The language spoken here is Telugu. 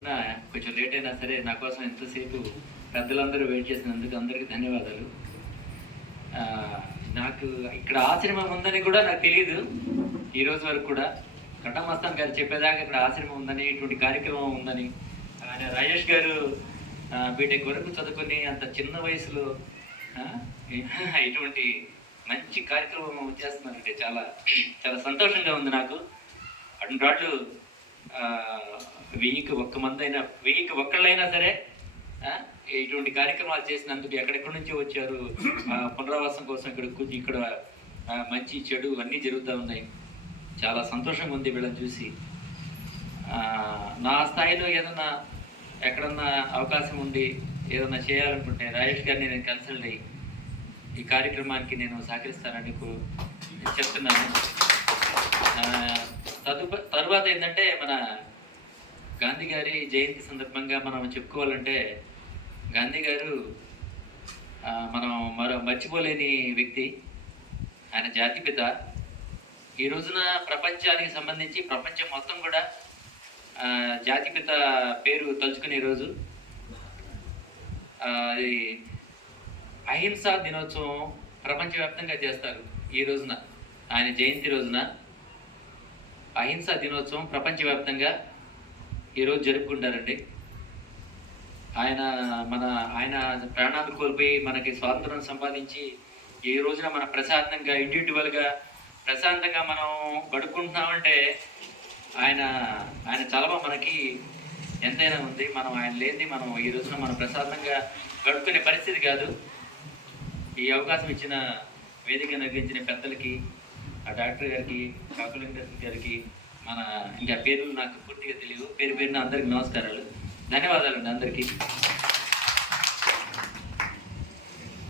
కొంచెం లేట్ అయినా సరే నా కోసం ఎంతసేపు పెద్దలందరూ వెయిట్ చేసినందుకు అందరికీ ధన్యవాదాలు. నాకు ఇక్కడ ఆశ్రమం ఉందని కూడా నాకు తెలియదు ఈ రోజు వరకు కూడా. కట్టమస్తాన్ గారు చెప్పేదాకా ఇక్కడ ఆశ్రమం ఉందని, ఇటువంటి కార్యక్రమం ఉందని. ఆయన రాజేష్ గారు బీటెక్ వరకు చదువుకొని అంత చిన్న వయసులో ఇటువంటి మంచి కార్యక్రమం చేస్తున్నారంటే చాలా చాలా సంతోషంగా ఉంది నాకు. అటువంటి వాళ్ళు 1000కి 1 మంది అయినా 1000కి 1 సరే ఇటువంటి కార్యక్రమాలు చేసినందుకు ఎక్కడెక్కడి నుంచి వచ్చారు, పునరావాసం కోసం ఇక్కడ మంచి చెడు అన్నీ జరుగుతూ ఉన్నాయి. చాలా సంతోషంగా ఉంది వీళ్ళని చూసి. నా స్థాయిలో ఏదన్నా ఎక్కడన్నా అవకాశం ఉండి ఏదన్నా చేయాలనుకుంటే రాజేష్ గారిని నేను కన్సల్ట్ అయ్యి ఈ కార్యక్రమానికి నేను సహకరిస్తానని చెప్తున్నాను. తరువాత ఏంటంటే మన గాంధీ గారి జయంతి సందర్భంగా మనం చెప్పుకోవాలంటే, గాంధీ గారు మనం మర్చిపోలేని వ్యక్తి. ఆయన జాతిపిత. ఈ రోజున ప్రపంచానికి సంబంధించి ప్రపంచం మొత్తం కూడా జాతిపిత పేరు తలుచుకునే రోజు. అది అహింసా దినోత్సవం ప్రపంచవ్యాప్తంగా చేస్తారు ఈ రోజున. ఆయన జయంతి రోజున అహింసా దినోత్సవం ప్రపంచవ్యాప్తంగా ఈరోజు జరుపుకుంటారండి. ఆయన ప్రాణాలు కోల్పోయి మనకి స్వాతంత్రం సంపాదించి ఈ రోజున మన ప్రశాంతంగా ఇండివిజువల్గా ప్రశాంతంగా మనం గడుపుకుంటున్నామంటే ఆయన చలవ మనకి ఎంతైనా ఉంది. మనం ఆయన లేని మనం ఈ రోజున మనం ప్రశాంతంగా గడుపుకునే పరిస్థితి కాదు. ఈ అవకాశం ఇచ్చిన వేదిక నిర్వహించిన పెద్దలకి, ఆ డాక్టర్ గారికి, కాకులింగర్ గారికి, ఇంకా పేర్లు నాకు పూర్తిగా తెలియదు, పేరున అందరికీ నమస్కారాలు, ధన్యవాదాలండి అందరికీ.